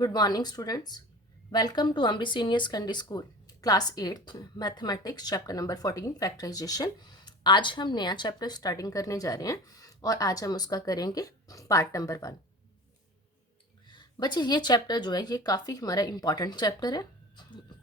Good morning, students. Welcome to Ambi Senior Secondary School, Class 8th, Mathematics, Chapter number 14, Factorization. आज हम नया chapter starting करने जा रहे हैं और आज हम उसका करेंगे पार्ट नंबर 1। बच्चे, ये चैप्टर जो है ये काफ़ी हमारा इम्पॉर्टेंट चैप्टर है।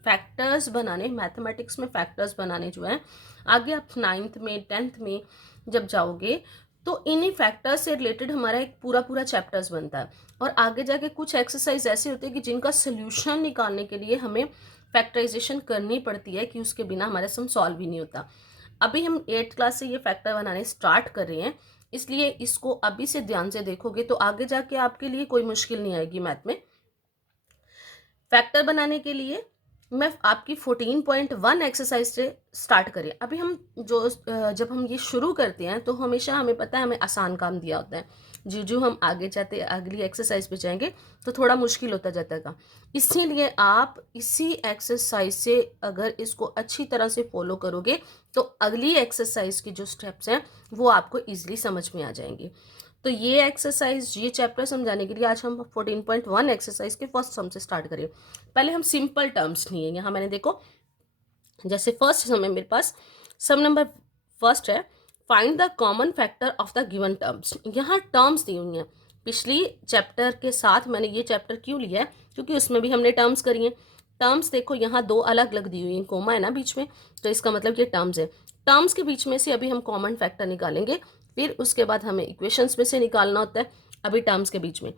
फैक्टर्स बनाने, मैथमेटिक्स में फैक्टर्स बनाने जो है, आगे आप 9th में 10th में जब जाओगे तो इन्हीं फैक्टर्स से रिलेटेड हमारा एक पूरा चैप्टर्स बनता है और आगे जाके कुछ एक्सरसाइज ऐसे होते हैं कि जिनका सोल्यूशन निकालने के लिए हमें फैक्टराइजेशन करनी पड़ती है कि उसके बिना हमारा सम सॉल्व ही नहीं होता। अभी हम 8th क्लास से ये फैक्टर बनाने स्टार्ट कर रहे हैं, इसलिए इसको अभी से ध्यान से देखोगे तो आगे जाके आपके लिए कोई मुश्किल नहीं आएगी मैथ में। फैक्टर बनाने के लिए मैं आपकी 14.1 एक्सरसाइज से स्टार्ट करें। अभी हम जब हम ये शुरू करते हैं तो हमेशा हमें पता है हमें आसान काम दिया होता है, जो हम आगे जाते अगली एक्सरसाइज पे जाएंगे तो थोड़ा मुश्किल होता जाता है। इसीलिए आप इसी एक्सरसाइज से अगर इसको अच्छी तरह से फॉलो करोगे तो अगली एक्सरसाइज की जो स्टेप्स हैं वो आपको ईजिली समझ में आ जाएंगे। तो ये एक्सरसाइज, ये चैप्टर समझाने के लिए आज हम 14.1 एक्सरसाइज के फर्स्ट सम से स्टार्ट करें। पहले हम सिंपल टर्म्स लिए। यहाँ मैंने देखो, जैसे फर्स्ट सम है मेरे पास, सम नंबर फर्स्ट है, find the common factor of the given terms. यहाँ टर्म्स दी हुई हैं। पिछली चैप्टर के साथ मैंने ये चैप्टर क्यों लिया है, क्योंकि उसमें भी हमने टर्म्स करी हैं। टर्म्स देखो यहाँ दो अलग अलग दी हुई हैं, कोमा है ना बीच में, तो इसका मतलब ये टर्म्स है। टर्म्स के बीच में से अभी हम कॉमन फैक्टर निकालेंगे, फिर उसके बाद हमें इक्वेशंस में से निकालना होता है। अभी टर्म्स के बीच में,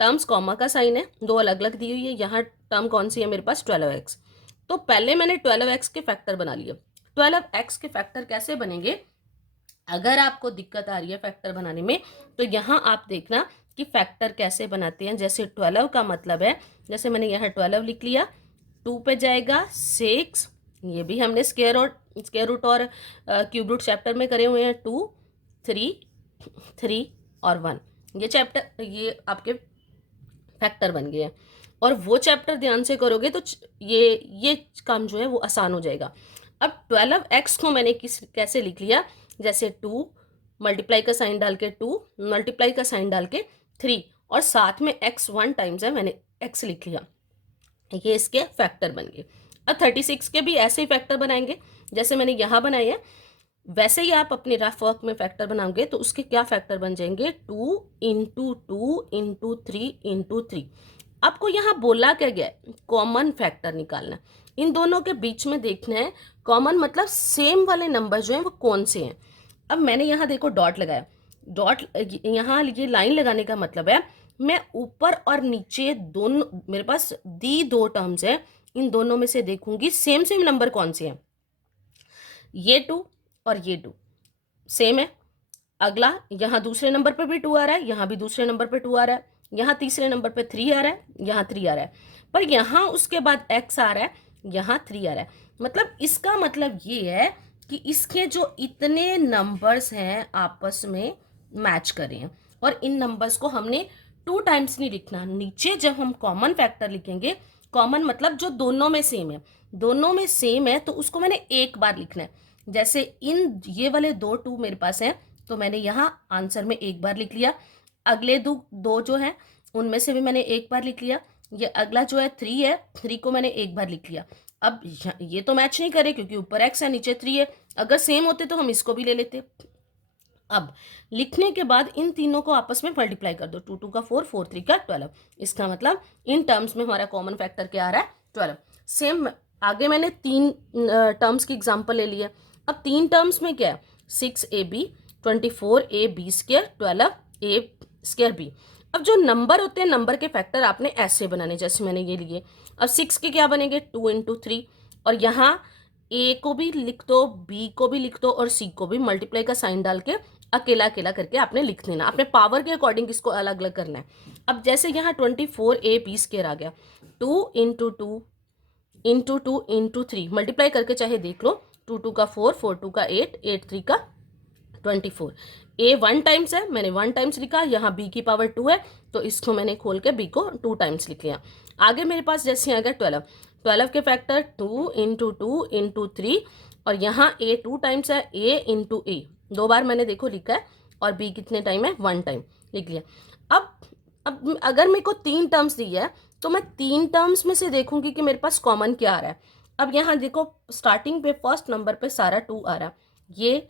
टर्म्स कॉमा का साइन है, दो अलग अलग दी हुई है। यहाँ टर्म कौन सी है मेरे पास, 12x। तो पहले मैंने 12x के फैक्टर बना लिए। 12x के फैक्टर कैसे बनेंगे, अगर आपको दिक्कत आ रही है फैक्टर बनाने में तो यहाँ आप देखना कि फैक्टर कैसे बनाते हैं। जैसे 12 का मतलब है, जैसे मैंने यहाँ 12 लिख लिया, 2 पे जाएगा 6, ये भी हमने स्क्वायर रूट और क्यूब रूट चैप्टर में करे हुए हैं, 2 3 3 और 1। ये चैप्टर, ये आपके फैक्टर बन गए हैं। और वो चैप्टर ध्यान से करोगे तो ये काम जो है वो आसान हो जाएगा। अब 12x को मैंने कैसे लिख लिया, जैसे 2 मल्टीप्लाई का साइन डाल के 2 मल्टीप्लाई का साइन डाल के 3 और साथ में x 1 टाइम्स है, मैंने x लिख लिया। ये इसके फैक्टर बन गए। अब 36 के भी ऐसे ही फैक्टर बनाएंगे जैसे मैंने यहाँ बनाए हैं, वैसे ही आप अपने रफ वर्क में फैक्टर बनाओगे तो उसके क्या फैक्टर बन जाएंगे, 2 इंटू 2 इंटू 3 इंटू 3। आपको यहाँ बोला क्या गया है, कॉमन फैक्टर निकालना। इन दोनों के बीच में देखना है कॉमन मतलब सेम वाले नंबर जो हैं वो कौन से हैं। अब मैंने यहाँ देखो डॉट लगाया। डॉट यहाँ ये लाइन लगाने का मतलब है मैं ऊपर और नीचे दोनों, मेरे पास दी दो टर्म्स है, इन दोनों में से देखूंगी सेम सेम नंबर कौन से हैं। ये 2 और ये 2 सेम है। अगला यहाँ दूसरे नंबर पर भी 2 आ रहा है, यहाँ भी दूसरे नंबर पर 2 आ रहा है, यहाँ तीसरे नंबर पर 3 आ रहा है, यहाँ 3 आ रहा है, पर यहाँ उसके बाद x आ रहा है, यहाँ 3 आ रहा है। मतलब इसका मतलब ये है कि इसके जो इतने नंबर्स हैं आपस में मैच कर रहे हैं। और इन नंबर्स को हमने 2 टाइम्स नहीं लिखना। नीचे जब हम कॉमन फैक्टर लिखेंगे, कॉमन मतलब जो दोनों में सेम है, दोनों में सेम है तो उसको मैंने एक बार लिखना है। जैसे इन ये वाले 2 मेरे पास हैं तो मैंने यहाँ आंसर में एक बार लिख लिया। अगले दो जो हैं उनमें से भी मैंने एक बार लिख लिया। ये अगला जो है 3 है, 3 को मैंने एक बार लिख लिया। अब ये तो मैच नहीं करे क्योंकि ऊपर x है नीचे 3 है, अगर सेम होते तो हम इसको भी ले लेते। अब लिखने के बाद इन तीनों को आपस में मल्टीप्लाई कर दो, 2 2 का 4, 4 3 का 12। इसका मतलब इन टर्म्स में हमारा कॉमन फैक्टर क्या आ रहा है, 12। सेम आगे मैंने 3 टर्म्स की एग्जांपल ले लिया। अब 3 टर्म्स में क्या है, 6ab 24ab square 12a square b। अब जो नंबर होते हैं, नंबर के फैक्टर आपने ऐसे बनाने, जैसे मैंने ये लिए। अब 6 के क्या बनेंगे, 2 इंटू 3, और यहाँ a को भी लिख दो, b को भी लिख दो और c को भी मल्टीप्लाई का साइन डाल के अकेला अकेला करके आपने लिख देना। अपने पावर के अकॉर्डिंग इसको अलग अलग करना है। अब जैसे यहाँ 24ab स्क्वायर आ गया, 2 इंटू 2 इंटू 2 इंटू 3 मल्टीप्लाई करके चाहे देख लो, 2 2 का 4, 4 2 का 8, 8 3 का 24। a 1 टाइम्स है, मैंने 1 टाइम्स लिखा। यहाँ b की पावर 2 है तो इसको मैंने खोल के b को 2 टाइम्स लिख लिया। आगे मेरे पास जैसे आ गया 12, 12 के फैक्टर 2 इंटू 2 इंटू 3, और यहाँ a 2 टाइम्स है, a इंटू a 2 बार मैंने देखो लिखा है, और b कितने टाइम है, 1 टाइम लिख लिया। अब अब अगर मेरे को 3 टर्म्स दी है तो मैं 3 टर्म्स में से देखूंगी कि मेरे पास कॉमन क्या आ रहा है। अब यहाँ देखो स्टार्टिंग पे फर्स्ट नंबर पे सारा 2 आ रहा है, ये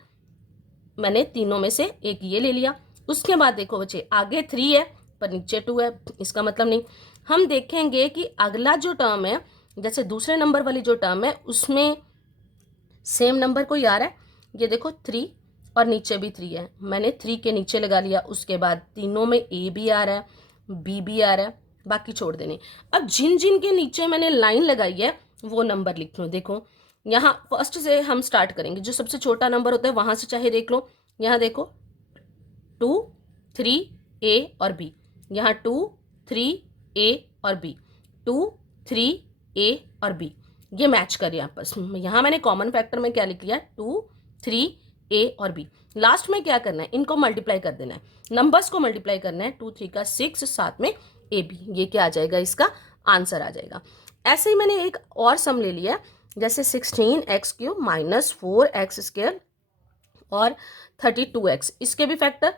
मैंने तीनों में से एक ये ले लिया। उसके बाद देखो बच्चे आगे 3 है पर नीचे 2 है, इसका मतलब नहीं। हम देखेंगे कि अगला जो टर्म है, जैसे दूसरे नंबर वाली जो टर्म है उसमें सेम नंबर कोई आ रहा है, ये देखो 3 और नीचे भी 3 है, मैंने 3 के नीचे लगा लिया। उसके बाद तीनों में ए भी आ रहा है, बी भी आ रहा है, बाकी छोड़ देने। अब जिन जिन के नीचे मैंने लाइन लगाई है वो नंबर लिख लो। देखो यहाँ फर्स्ट से हम स्टार्ट करेंगे, जो सबसे छोटा नंबर होता है वहां से चाहे देख लो। यहाँ देखो 2 3 ए और बी, यहाँ 2 3 ए और बी, 2 3 ए और बी, ये मैच करिए आपस में। यहाँ मैंने कॉमन फैक्टर में क्या लिख लिया, 2 3 ए और बी। लास्ट में क्या करना है, इनको मल्टीप्लाई कर देना है, नंबर्स को मल्टीप्लाई करना है। 2 3 का 6, साथ में ए बी, ये क्या आ जाएगा, इसका आंसर आ जाएगा। ऐसे ही मैंने एक और सम ले लिया, जैसे 16x³ माइनस 4x² और 32x, इसके भी फैक्टर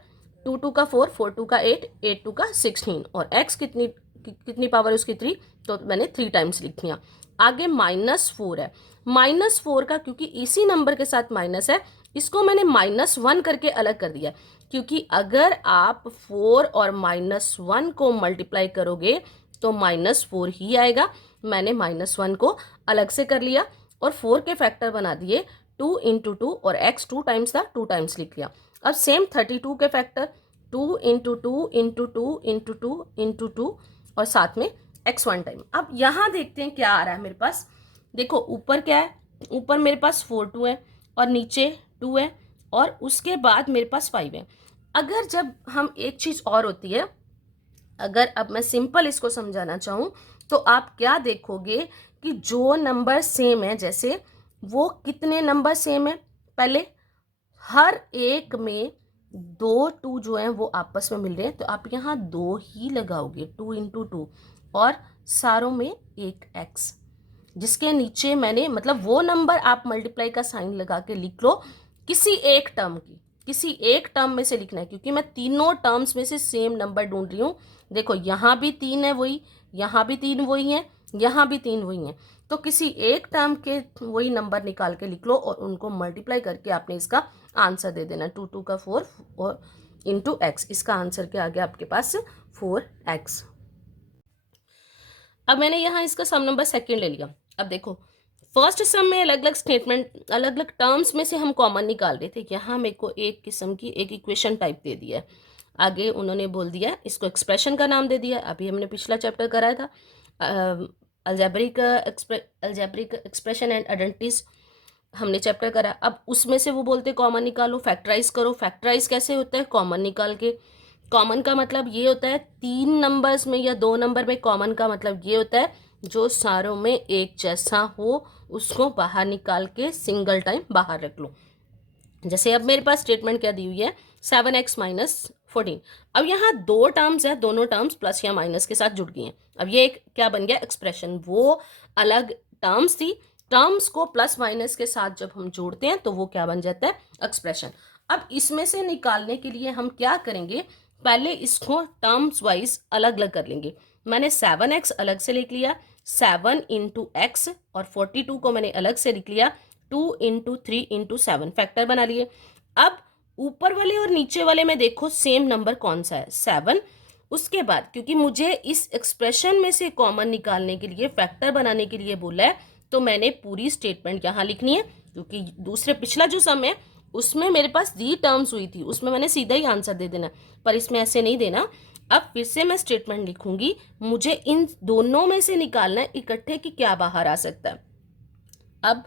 2 2 का 4, 4 2 का 8, 8 2 का 16 और x कितनी पावर है उसकी 3, तो मैंने 3 टाइम्स लिख दिया। आगे -4 है, -4 का क्योंकि इसी नंबर के साथ माइनस है, इसको मैंने -1 करके अलग कर दिया, क्योंकि अगर आप 4 और -1 को मल्टीप्लाई करोगे तो -4 ही आएगा। मैंने -1 को अलग से कर लिया और 4 के फैक्टर बना दिए 2 × 2 और x 2 टाइम्स था, 2 टाइम्स लिख लिया। अब सेम 32 के फैक्टर 2 × 2 × 2 × 2 × 2 और साथ में x 1 टाइम। अब यहाँ देखते हैं क्या आ रहा है मेरे पास। देखो ऊपर क्या है, ऊपर मेरे पास 4 2 है और नीचे 2 है और उसके बाद मेरे पास 5 है। अगर जब हम एक चीज़ और होती है, अगर अब मैं सिंपल इसको समझाना चाहूँ तो आप क्या देखोगे कि जो नंबर सेम है, जैसे वो कितने नंबर सेम है, पहले हर एक में 2 2 जो हैं वो आपस में मिल रहे हैं, तो आप यहाँ 2 ही लगाओगे, 2 × 2 और सारों में एक x, जिसके नीचे मैंने मतलब वो नंबर आप मल्टीप्लाई का साइन लगा के लिख लो किसी एक टर्म की, किसी एक टर्म में से लिखना है, क्योंकि मैं तीनों टर्म्स में से सेम नंबर ढूंढ रही हूँ। देखो यहाँ भी 3 है वही, यहाँ भी 3 वही है, यहाँ भी 3 वही है, तो किसी एक टर्म के वही नंबर निकाल के लिख लो और उनको मल्टीप्लाई करके आपने इसका आंसर दे देना। 2 2 का 4 और इंटू x, इसका आंसर क्या आ गया आपके पास 4x। अब मैंने यहाँ इसका सम नंबर सेकेंड ले लिया। अब देखो फर्स्ट सम में अलग अलग स्टेटमेंट, अलग अलग टर्म्स में से हम कॉमन निकाल रहे थे। यहाँ मेरे को एक किस्म की एक इक्वेशन टाइप दे दिया है, आगे उन्होंने बोल दिया इसको एक्सप्रेशन का नाम दे दिया। अभी हमने पिछला चैप्टर कराया था अलजेब्रिक एक्सप्रेशन एंड आइडेंटिटीज, हमने चैप्टर करा। अब उसमें से वो बोलते कॉमन निकालो, फैक्टराइज करो। फैक्टराइज कैसे होता है, कॉमन निकाल के। कॉमन का मतलब ये होता है 3 नंबर्स में या 2 नंबर में कॉमन का मतलब ये होता है जो सारों में एक जैसा हो, उसको बाहर निकाल के सिंगल टाइम बाहर रख लो। जैसे अब मेरे पास स्टेटमेंट क्या दी हुई है, 7x - 14। अब यहाँ 2 टर्म्स है, दोनों टर्म्स प्लस या माइनस के साथ जुड़ गई हैं। अब ये एक क्या बन गया, एक्सप्रेशन। वो अलग टर्म्स थी, टर्म्स को प्लस माइनस के साथ जब हम जोड़ते हैं तो वो क्या बन जाता है, एक्सप्रेशन। अब इसमें से निकालने के लिए हम क्या करेंगे, पहले इसको टर्म्स वाइज अलग अलग कर लेंगे। मैंने 7x अलग से लिख लिया, 7 × x, और 42 को मैंने अलग से लिख लिया, 2 × 3 × 7, फैक्टर बना लिए। अब ऊपर वाले और नीचे वाले में देखो सेम नंबर कौन सा है, 7। उसके बाद क्योंकि मुझे इस एक्सप्रेशन में से कॉमन निकालने के लिए, फैक्टर बनाने के लिए बोला है, तो मैंने पूरी स्टेटमेंट यहाँ लिखनी है। क्योंकि दूसरे पिछला जो सम है उसमें मेरे पास दी टर्म्स हुई थी, उसमें मैंने सीधा ही आंसर दे देना, पर इसमें ऐसे नहीं देना। अब फिर से मैं स्टेटमेंट लिखूंगी, मुझे इन दोनों में से निकालना है इकट्ठे कि क्या बाहर आ सकता है। अब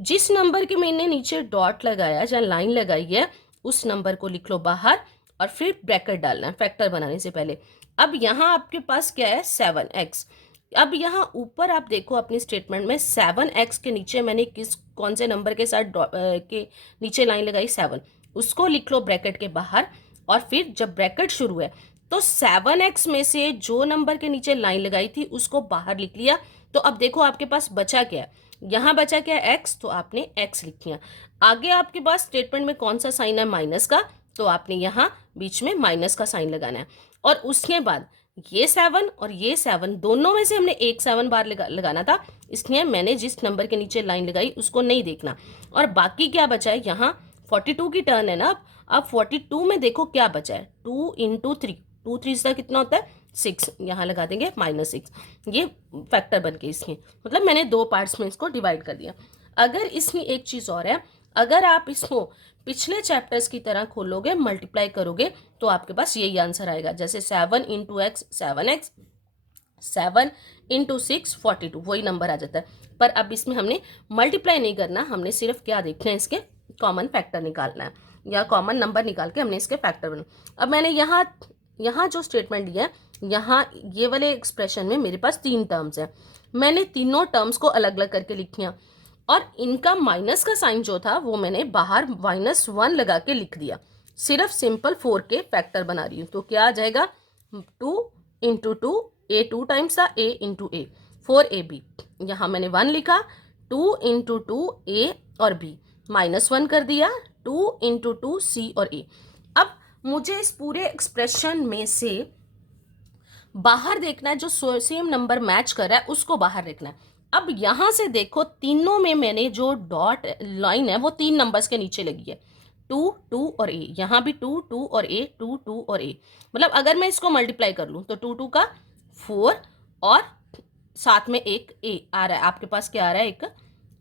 जिस नंबर के मैंने नीचे डॉट लगाया या लाइन लगाई है उस नंबर को लिख लो बाहर और फिर ब्रैकेट डालना है फैक्टर बनाने से पहले। अब यहाँ आपके पास क्या है, 7x। अब यहाँ ऊपर आप देखो अपनी स्टेटमेंट में 7x के नीचे मैंने कौन से नंबर के साथ के नीचे लाइन लगाई, 7, उसको लिख लो ब्रैकेट के बाहर। और फिर जब ब्रैकेट शुरू है तो 7x में से जो नंबर के नीचे लाइन लगाई थी उसको बाहर लिख लिया। तो अब देखो आपके पास बचा क्या है, यहाँ बचा क्या है, x, तो आपने x लिख लिया। आगे आपके पास स्टेटमेंट में कौन सा साइन है, माइनस का, तो आपने यहाँ बीच में माइनस का साइन लगाना है। और उसके बाद ये 7 और ये 7 दोनों में से हमने एक 7 बार लगाना था, इसलिए मैंने जिस नंबर के नीचे लाइन लगाई उसको नहीं देखना। और बाकी क्या बचा है, यहाँ 42 की टर्न है ना। अब 42 में देखो क्या बचा है, 2 इंटू 3, 2 3 का कितना होता है 6, यहाँ लगा देंगे -6। ये फैक्टर बन के इसके, मतलब मैंने 2 पार्ट्स में इसको डिवाइड कर दिया। अगर इसमें एक चीज़ और है, अगर आप इसको पिछले चैप्टर्स की तरह खोलोगे, मल्टीप्लाई करोगे, तो आपके पास यही आंसर आएगा। जैसे 7 इंटू एक्स 7x, 7 इंटू 6 42, वही नंबर आ जाता है। पर अब इसमें हमने मल्टीप्लाई नहीं करना, हमने सिर्फ क्या देखना है, इसके कॉमन फैक्टर निकालना है, या कॉमन नंबर निकाल के हमने इसके फैक्टर बना। अब मैंने यहाँ जो स्टेटमेंट दिया है, यहाँ ये वाले एक्सप्रेशन में मेरे पास 3 टर्म्स हैं, मैंने तीनों टर्म्स को अलग अलग करके लिखी, और इनका माइनस का साइन जो था वो मैंने बाहर -1 लगा के लिख दिया। सिर्फ सिंपल 4 के फैक्टर बना रही हूँ, तो क्या आ जाएगा 2 इंटू 2, ए 2 टाइम्स था, ए इंटू ए 4ab। यहाँ मैंने 1 लिखा, 2 इंटू 2 ए और बी, -1 कर दिया, 2 इंटू 2 सी और ए। अब मुझे इस पूरे एक्सप्रेशन में से बाहर देखना है, जो सेम नंबर मैच कर रहा है उसको बाहर देखना है। अब यहाँ से देखो, तीनों में मैंने जो डॉट लाइन है वो 3 नंबर्स के नीचे लगी है, 2 2 और ए, यहाँ भी 2 2 और ए, 2 2 और ए। मतलब अगर मैं इसको मल्टीप्लाई कर लूँ तो 2 2 का 4, और साथ में एक ए आ रहा है, आपके पास क्या आ रहा है, एक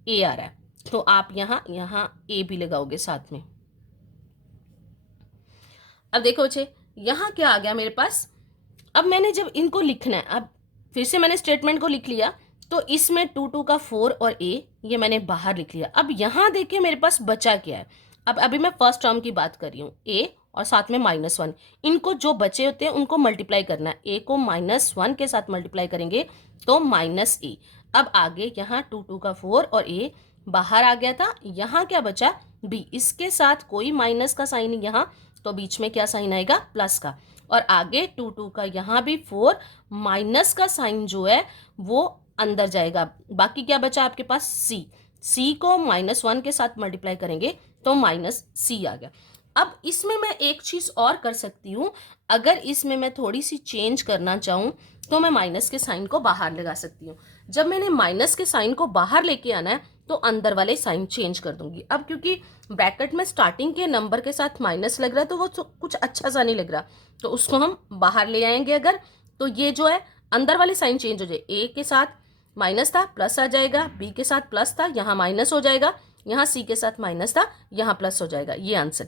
ए आ रहा है, तो आप यहाँ ए भी लगाओगे साथ में। अब देखो बच्चे, यहाँ क्या आ गया मेरे पास। अब मैंने जब इनको लिखना है, अब फिर से मैंने स्टेटमेंट को लिख लिया, तो इसमें 2 2 का 4 और ए ये मैंने बाहर लिख लिया। अब यहाँ देखिए मेरे पास बचा क्या है। अब अभी मैं फर्स्ट टर्म की बात कर रही हूँ, ए और साथ में -1, इनको जो बचे होते हैं उनको मल्टीप्लाई करना है। ए को -1 के साथ मल्टीप्लाई करेंगे तो -a। अब आगे यहाँ 2 2 का 4 और ए बाहर आ गया था, यहाँ क्या बचा बी, इसके साथ कोई माइनस का साइन यहाँ, तो बीच में क्या साइन आएगा, प्लस का। और आगे 2 2 का यहाँ भी 4, माइनस का साइन जो है वो अंदर जाएगा। बाकी क्या बचा आपके पास, सी को -1 के साथ मल्टीप्लाई करेंगे तो -c आ गया। अब इसमें मैं एक चीज़ और कर सकती हूँ, अगर इसमें मैं थोड़ी सी चेंज करना चाहूँ तो मैं माइनस के साइन को बाहर लगा सकती हूँ। जब मैंने माइनस के साइन को बाहर लेके आना है तो अंदर वाले साइन चेंज कर दूंगी। अब क्योंकि ब्रैकेट में स्टार्टिंग के नंबर के साथ माइनस लग रहा है तो वो कुछ अच्छा सा नहीं लग रहा, तो उसको हम बाहर ले आएंगे अगर, तो ये जो है अंदर वाले साइन चेंज हो जाए। ए के साथ माइनस था, प्लस आ जाएगा, बी के साथ प्लस था, यहाँ माइनस हो जाएगा, यहाँ सी के साथ माइनस था, यहाँ प्लस हो जाएगा। ये आंसर,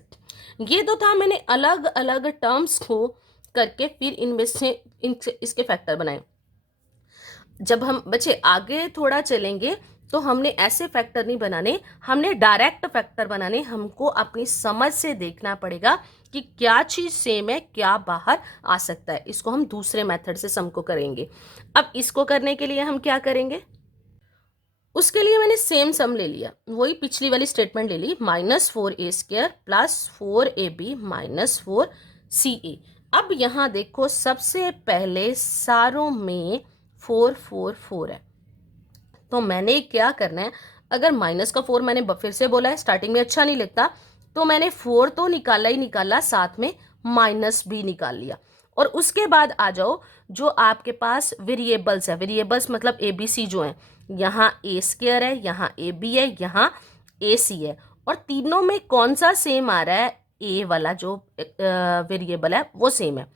ये तो था मैंने अलग अलग टर्म्स को करके फिर इनमें से इसके फैक्टर बनाए। जब हम बच्चे आगे थोड़ा चलेंगे तो हमने ऐसे फैक्टर नहीं बनाने, हमने डायरेक्ट फैक्टर बनाने। हमको अपनी समझ से देखना पड़ेगा कि क्या चीज़ सेम है, क्या बाहर आ सकता है। इसको हम दूसरे मेथड से सम को करेंगे। अब इसको करने के लिए हम क्या करेंगे, उसके लिए मैंने सेम सम ले लिया, वही पिछली वाली स्टेटमेंट ले ली, -4a² प्लस 4ab -4ca। अब यहाँ देखो, सबसे पहले सारों में 4 4 4 है, तो मैंने क्या करना है, अगर माइनस का 4 मैंने फिर से बोला है, स्टार्टिंग में अच्छा नहीं लगता, तो मैंने 4 तो निकाला ही निकाला, साथ में माइनस भी निकाल लिया। और उसके बाद आ जाओ, जो आपके पास वेरिएबल्स है, वेरिएबल्स मतलब ABC जो है, यहाँ a² है, यहाँ AB है, यहाँ AC है, और तीनों में कौन सा सेम आ रहा है, ए वाला जो वेरिएबल है वो सेम है,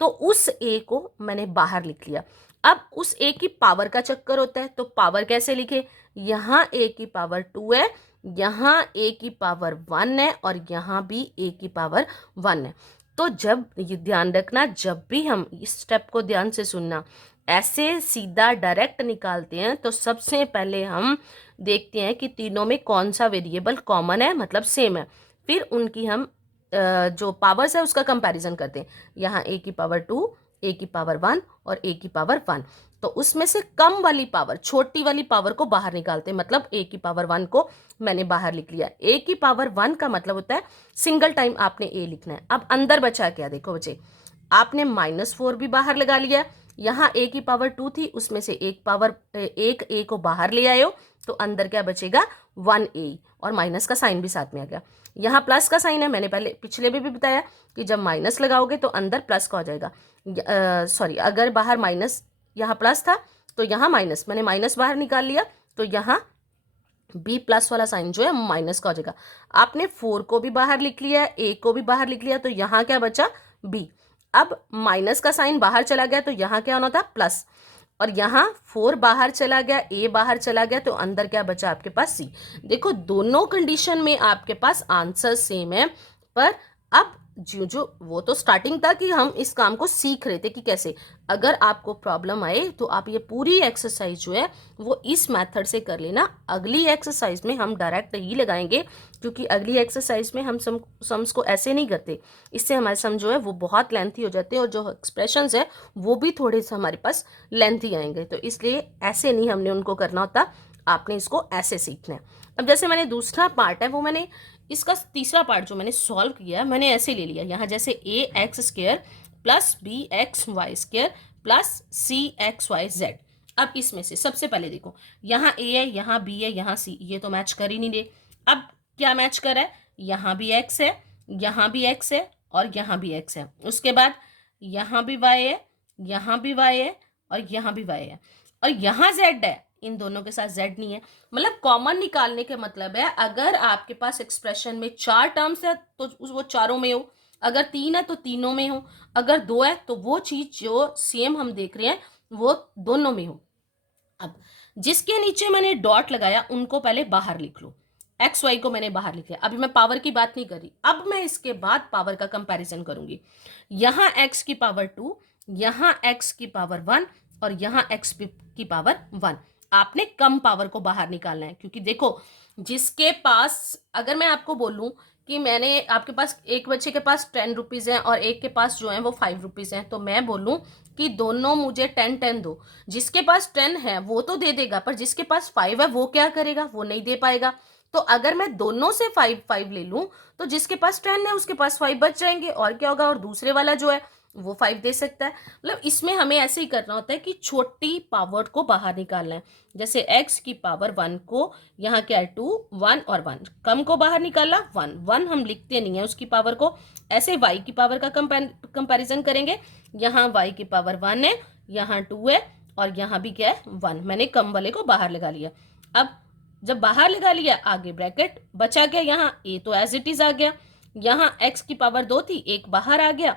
तो उस ए को मैंने बाहर लिख लिया। अब उस ए की पावर का चक्कर होता है, तो पावर कैसे लिखे, यहाँ ए की पावर 2 है, यहाँ ए की पावर 1 है, और यहाँ भी ए की पावर 1 है। तो जब ये ध्यान रखना, जब भी हम इस स्टेप को ध्यान से सुनना, ऐसे सीधा डायरेक्ट निकालते हैं तो सबसे पहले हम देखते हैं कि तीनों में कौन सा वेरिएबल कॉमन है, मतलब सेम है, फिर उनकी हम जो पावर्स है उसका कंपैरिजन करते हैं। यहाँ ए की पावर 2, ए की पावर 1 और ए की पावर 1, तो उसमें से कम वाली पावर, छोटी वाली पावर को बाहर निकालते हैं, मतलब ए की पावर 1 को मैंने बाहर लिख लिया। ए की पावर 1 का मतलब होता है सिंगल टाइम आपने ए लिखना है। अब अंदर बचा क्या, देखो बच्चे, आपने -4 भी बाहर लगा लिया, यहाँ a की पावर 2 थी, उसमें से एक a को बाहर ले आए हो तो अंदर क्या बचेगा 1a, और माइनस का साइन भी साथ में आ गया। यहाँ प्लस का साइन है, मैंने पहले पिछले भी बताया कि जब माइनस लगाओगे तो अंदर प्लस का हो जाएगा। सॉरी, अगर बाहर माइनस, यहाँ प्लस था तो यहाँ माइनस, मैंने माइनस बाहर निकाल लिया तो यहाँ b प्लस वाला साइन जो है माइनस का हो जाएगा। आपने 4 को भी बाहर लिख लिया, a को भी बाहर लिख लिया, तो यहाँ क्या बचा b। अब माइनस का साइन बाहर चला गया तो यहाँ क्या होना था प्लस, और यहाँ 4 बाहर चला गया, a बाहर चला गया, तो अंदर क्या बचा आपके पास c। देखो दोनों कंडीशन में आपके पास आंसर सेम है, पर अब जो वो तो स्टार्टिंग था कि हम इस काम को सीख रहे थे कि कैसे। अगर आपको प्रॉब्लम आए तो आप ये पूरी एक्सरसाइज जो है वो इस मेथड से कर लेना। अगली एक्सरसाइज में हम डायरेक्ट ही लगाएंगे, क्योंकि अगली एक्सरसाइज में हम सम्स को ऐसे नहीं करते, इससे हमारे सम जो है वो बहुत लेंथी हो जाते हैं, और जो एक्सप्रेशंस है वो भी थोड़े से हमारे पास लेंथी आएंगे, तो इसलिए ऐसे नहीं हमने उनको करना होता, आपने इसको ऐसे सीखना है। अब जैसे मैंने दूसरा पार्ट है वो मैंने इसका तीसरा पार्ट जो मैंने सॉल्व किया मैंने ऐसे ले लिया, यहाँ जैसे A X square plus B X Y square plus C X Y Z. अब इसमें से सबसे पहले देखो, यहाँ ए है, यहाँ बी है, यहाँ सी, ये तो मैच कर ही नहीं रहे। अब क्या मैच कर रहा है, यहाँ भी एक्स है, यहाँ भी एक्स है, और यहाँ भी एक्स है। उसके बाद यहाँ भी वाई है, यहाँ भी वाई है, और यहाँ भी वाई है, और यहाँ जेड है, इन दोनों के साथ जेड नहीं है। मतलब कॉमन निकालने के मतलब है, अगर आपके पास एक्सप्रेशन में 4 टर्म्स है तो वो चारों में हो, अगर 3 है तो तीनों में हो, अगर 2 है तो वो चीज जो सेम हम देख रहे हैं वो दोनों में हो। अब जिसके नीचे मैंने डॉट लगाया उनको पहले बाहर लिख लो, एक्स वाई को मैंने बाहर लिख लिया। अभी मैं पावर की बात नहीं कर रही, अब मैं इसके बाद पावर का कंपैरिजन करूंगी। यहाँ x की पावर 2, यहाँ x की पावर 1, और यहाँ x की पावर 1। आपने कम पावर को बाहर निकालना है, क्योंकि देखो जिसके पास, अगर मैं आपको बोलूं कि मैंने आपके पास एक बच्चे के पास 10 रुपीज़ है और एक के पास जो है वो 5 रुपीज़ है, तो मैं बोलूं कि दोनों मुझे 10-10 दो, जिसके पास 10 है वो तो दे देगा, पर जिसके पास 5 है वो क्या करेगा, वो नहीं दे पाएगा। तो अगर मैं दोनों से 5-5 ले लूं तो जिसके पास 10 है उसके पास 5 बच जाएंगे, और क्या होगा, और दूसरे वाला जो है वो 5 दे सकता है। मतलब इसमें हमें ऐसे ही करना होता है कि छोटी पावर को बाहर निकालना है। जैसे x की पावर 1 को यहाँ क्या है 2, 1 और 1, कम को बाहर निकाला 1, 1 हम लिखते नहीं है उसकी पावर को। ऐसे y की पावर का कंपैरिजन करेंगे, यहाँ y की पावर 1 है, यहाँ 2 है, और यहाँ भी क्या है 1, मैंने कम वाले को बाहर लगा लिया। अब जब बाहर लगा लिया, आगे ब्रैकेट बचा गया, यहाँ a तो एज इट इज आ गया, यहाँ x की पावर 2 थी, एक बाहर आ गया,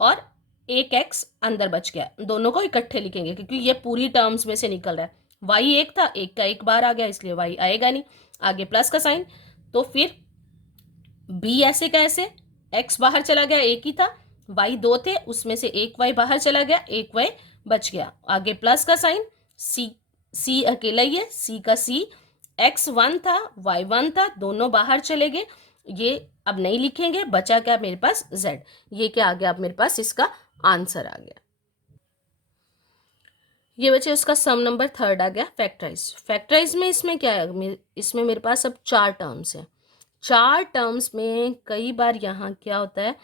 और एक x अंदर बच गया। दोनों को इकट्ठे लिखेंगे क्योंकि ये पूरी टर्म्स में से निकल रहा है। y एक था, एक का एक बाहर आ गया, इसलिए y आएगा नहीं। आगे प्लस का साइन, तो फिर b ऐसे का ऐसे, x बाहर चला गया, एक ही था, y 2 थे, उसमें से एक y बाहर चला गया, एक y बच गया। आगे प्लस का साइन, c अकेला ही है, c का c, x 1 था, y 1 था, दोनों बाहर चले गए, ये अब नहीं लिखेंगे, बचा क्या मेरे पास z। ये क्या आ गया, अब मेरे पास इसका आंसर आ गया। ये बचे उसका सम नंबर 3 आ गया, फैक्टराइज। फैक्टराइज में इसमें क्या है, इसमें मेरे पास अब 4 टर्म्स है। 4 टर्म्स में कई बार यहाँ क्या होता है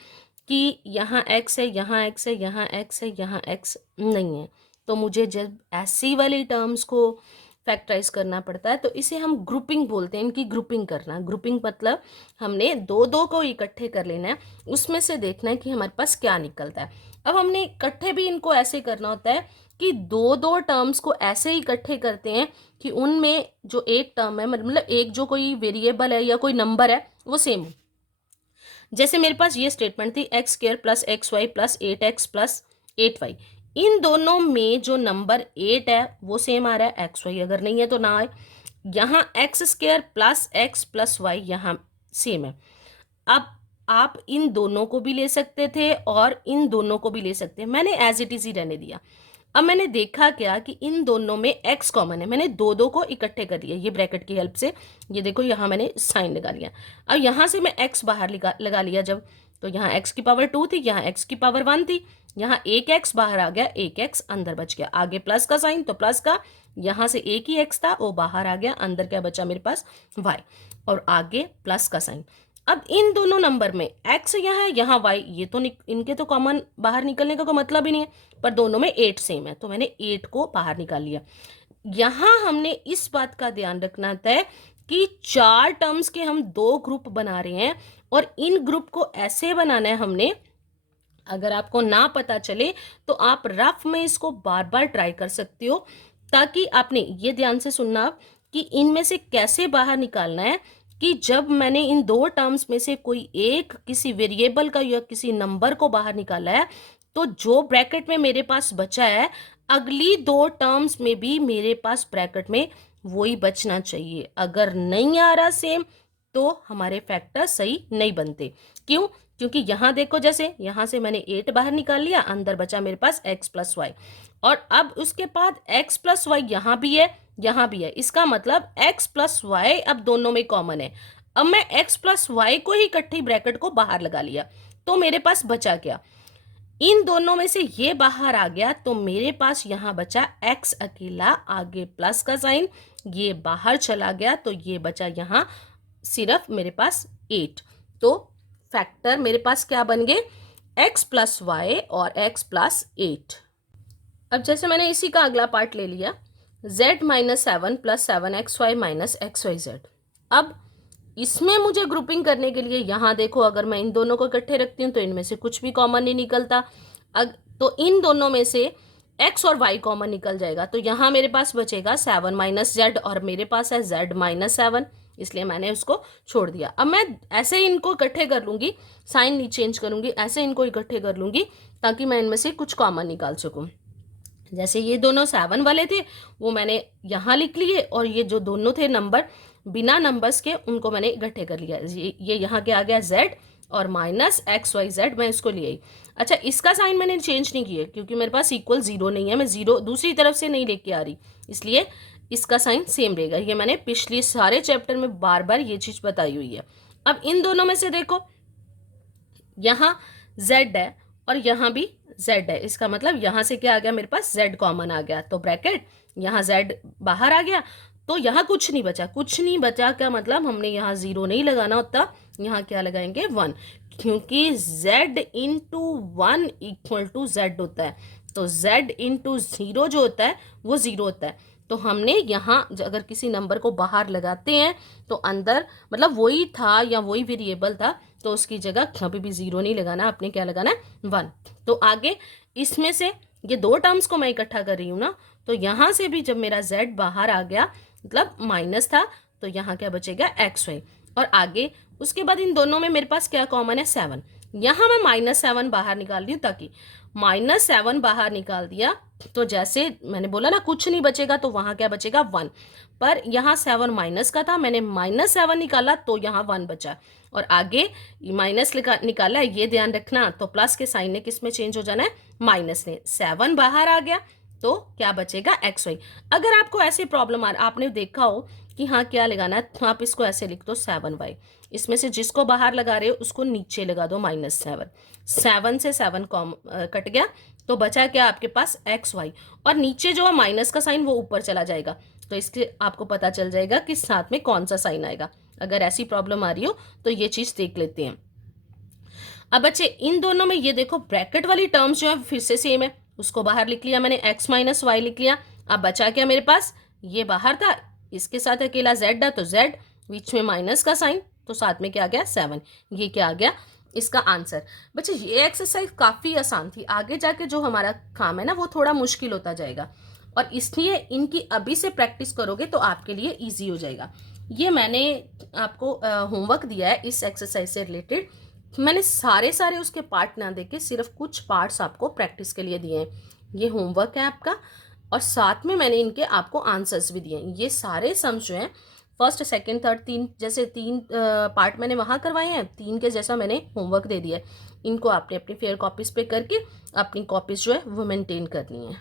कि यहाँ x है, यहाँ x है, यहाँ x है, यहाँ x नहीं है, तो मुझे जब ऐसी वाली टर्म्स को फैक्टराइज करना पड़ता है तो इसे हम ग्रुपिंग बोलते हैं। इनकी ग्रुपिंग करना, ग्रुपिंग मतलब हमने दो दो को इकट्ठे कर लेना है, उसमें से देखना है कि हमारे पास क्या निकलता है। अब हमने इकट्ठे भी इनको ऐसे करना होता है कि दो दो टर्म्स को ऐसे इकट्ठे करते हैं कि उनमें जो एक टर्म है, मतलब एक जो कोई वेरिएबल है या कोई नंबर है वो सेम हो। जैसे मेरे पास ये स्टेटमेंट थी x square plus x y plus 8x plus 8y, इन दोनों में जो नंबर 8 है वो सेम आ रहा है, एक्स वाई अगर नहीं है तो ना आए। यहाँ x square plus x plus y यहाँ सेम है। अब आप इन दोनों को भी ले सकते थे और इन दोनों को भी ले सकते हैं, मैंने एज इट इज ही रहने दिया। अब मैंने देखा क्या कि इन दोनों में x कॉमन है, मैंने दो दो को इकट्ठे कर दिया ये ब्रैकेट की हेल्प से। ये देखो यहाँ मैंने साइन लगा लिया। अब यहाँ से मैं x बाहर लगा लिया जब, तो यहाँ x की पावर 2 थी, यहाँ x की पावर 1 थी, यहाँ एक x बाहर आ गया, एक x अंदर बच गया। आगे प्लस का साइन, तो प्लस का यहाँ से एक ही x था वो बाहर आ गया, अंदर क्या बचा मेरे पास y, और आगे प्लस का साइन। अब इन दोनों नंबर में x यहाँ है, यहाँ y, ये तो इनके तो कॉमन बाहर निकलने का कोई मतलब ही नहीं है, पर दोनों में 8 सेम है, तो मैंने 8 को बाहर निकाल लिया। यहाँ हमने इस बात का ध्यान रखना है कि 4 टर्म्स के हम 2 ग्रुप बना रहे हैं, और इन ग्रुप को ऐसे बनाना है हमने, अगर आपको ना पता चले तो आप रफ में इसको बार बार ट्राई कर सकते हो, ताकि आपने ये ध्यान से सुनना कि इनमें से कैसे बाहर निकालना है, कि जब मैंने इन 2 टर्म्स में से कोई एक किसी वेरिएबल का या किसी नंबर को बाहर निकाला है, तो जो ब्रैकेट में मेरे पास बचा है अगली 2 टर्म्स में भी मेरे पास ब्रैकेट में वही बचना चाहिए। अगर नहीं आ रहा सेम तो हमारे फैक्टर सही नहीं बनते। क्यों? क्योंकि यहाँ देखो, जैसे यहाँ से मैंने 8 बाहर निकाल लिया, अंदर बचा मेरे पास x प्लस वाई, और अब उसके बाद x प्लस वाई यहाँ भी है, यहाँ भी है, इसका मतलब x प्लस वाई अब दोनों में कॉमन है। अब मैं x प्लस वाई को ही इकट्ठी ब्रैकेट को बाहर लगा लिया, तो मेरे पास बचा क्या? इन दोनों में से ये बाहर आ गया, तो मेरे पास यहाँ बचा x अकेला, आगे प्लस का साइन, ये बाहर चला गया, तो ये बचा यहाँ सिर्फ मेरे पास 8। तो फैक्टर मेरे पास क्या बन गए? x प्लस वाई और x प्लस 8। अब जैसे मैंने इसी का अगला पार्ट ले लिया, z minus 7 plus 7xy minus XYZ। अब इसमें मुझे ग्रुपिंग करने के लिए यहाँ देखो, अगर मैं इन दोनों को इकट्ठे रखती हूँ तो इनमें से कुछ भी कॉमन नहीं निकलता। तो इन दोनों में से x और y कॉमन निकल जाएगा, तो यहाँ मेरे पास बचेगा 7 माइनस जेड, और मेरे पास है z माइनस 7, इसलिए मैंने उसको छोड़ दिया। अब मैं ऐसे इनको इकट्ठे कर लूँगी, साइन नहीं चेंज करूँगी, ऐसे इनको इकट्ठे कर लूँगी ताकि मैं इनमें से कुछ कॉमन निकाल सकूँ। जैसे ये दोनों 7 वाले थे वो मैंने यहाँ लिख लिए, और ये जो दोनों थे नंबर बिना नंबर्स के उनको मैंने इकट्ठे कर लिया। ये यहाँ के आ गया z और माइनस XYZ, मैं इसको लिए ही। अच्छा, इसका साइन मैंने चेंज नहीं किया क्योंकि मेरे पास इक्वल 0 नहीं है, मैं 0 दूसरी तरफ से नहीं लेके आ रही, इसलिए इसका साइन सेम रहेगा। ये मैंने पिछले सारे चैप्टर में बार बार ये चीज़ बताई हुई है। अब इन दोनों में से देखो, यहाँ z है और यहाँ भी z है, इसका मतलब यहाँ से क्या आ गया, मेरे पास z कॉमन आ गया, तो ब्रैकेट यहाँ z बाहर आ गया, तो यहाँ कुछ नहीं बचा। कुछ नहीं बचा क्या मतलब, हमने यहाँ 0 नहीं लगाना होता, यहाँ क्या लगाएंगे 1, क्योंकि z into 1 equal to z होता है, तो z इंटू 0 जो होता है वो 0 होता है। तो हमने यहाँ अगर किसी नंबर को बाहर लगाते हैं तो अंदर मतलब वही था या वही वेरिएबल था, तो उसकी जगह कभी भी 0 नहीं लगाना, आपने क्या लगाना है 1। तो आगे इसमें से ये 2 टर्म्स को मैं इकट्ठा कर रही हूँ ना, तो यहाँ से भी जब मेरा z बाहर आ गया, मतलब माइनस था, तो यहाँ क्या बचेगा XY, और आगे उसके बाद इन दोनों में मेरे पास क्या कॉमन है 7। यहाँ मैं -7 बाहर निकाल रही हूँ, ताकि -7 बाहर निकाल दिया तो जैसे मैंने बोला ना कुछ नहीं बचेगा, तो वहाँ क्या बचेगा 1, पर यहाँ 7 माइनस का था, मैंने -7 निकाला तो यहाँ 1 बचा, और आगे माइनस निकाला है, ये ध्यान रखना। तो प्लस के साइन ने किस में चेंज हो जाना है, माइनस ने। 7 बाहर आ गया तो क्या बचेगा XY। अगर आपको ऐसे प्रॉब्लम आपने देखा हो कि हाँ क्या लगाना है, तो आप इसको ऐसे लिख दो 7y, इसमें से जिसको बाहर लगा रहे हो उसको नीचे लगा दो -7, 7 से 7 कट गया, तो बचा क्या आपके पास XY, और नीचे जो है माइनस का साइन वो ऊपर चला जाएगा, तो इसके आपको पता चल जाएगा कि साथ में कौन सा साइन आएगा। अगर ऐसी प्रॉब्लम आ रही हो तो ये चीज़ देख लेते हैं। अब बच्चे इन दोनों में ये देखो ब्रैकेट वाली टर्म्स जो है फिर से सेम है, उसको बाहर लिख लिया मैंने, x माइनस वाई लिख लिया। अब बचा क्या मेरे पास, ये बाहर था, इसके साथ अकेला z है, तो z बीच में माइनस का साइन, तो साथ में क्या आ गया 7, ये क्या आ गया इसका आंसर। बच्चे ये एक्सरसाइज काफ़ी आसान थी, आगे जाके जो हमारा काम है ना वो थोड़ा मुश्किल होता जाएगा, और इसलिए इनकी अभी से प्रैक्टिस करोगे तो आपके लिए ईजी हो जाएगा। ये मैंने आपको होमवर्क दिया है इस एक्सरसाइज से रिलेटेड, मैंने सारे उसके पार्ट ना देके सिर्फ कुछ पार्ट्स आपको प्रैक्टिस के लिए दिए हैं। ये होमवर्क है आपका, और साथ में मैंने इनके आपको आंसर्स भी दिए हैं। ये सारे सम्स जो हैं फर्स्ट सेकंड थर्ड तीन पार्ट मैंने वहाँ करवाए हैं, 3 के जैसा मैंने होमवर्क दे दिया है। इनको आपने अपनी फेयर कॉपीज़ पे करके अपनी कॉपीज़ जो है वो मेंटेन करनी है।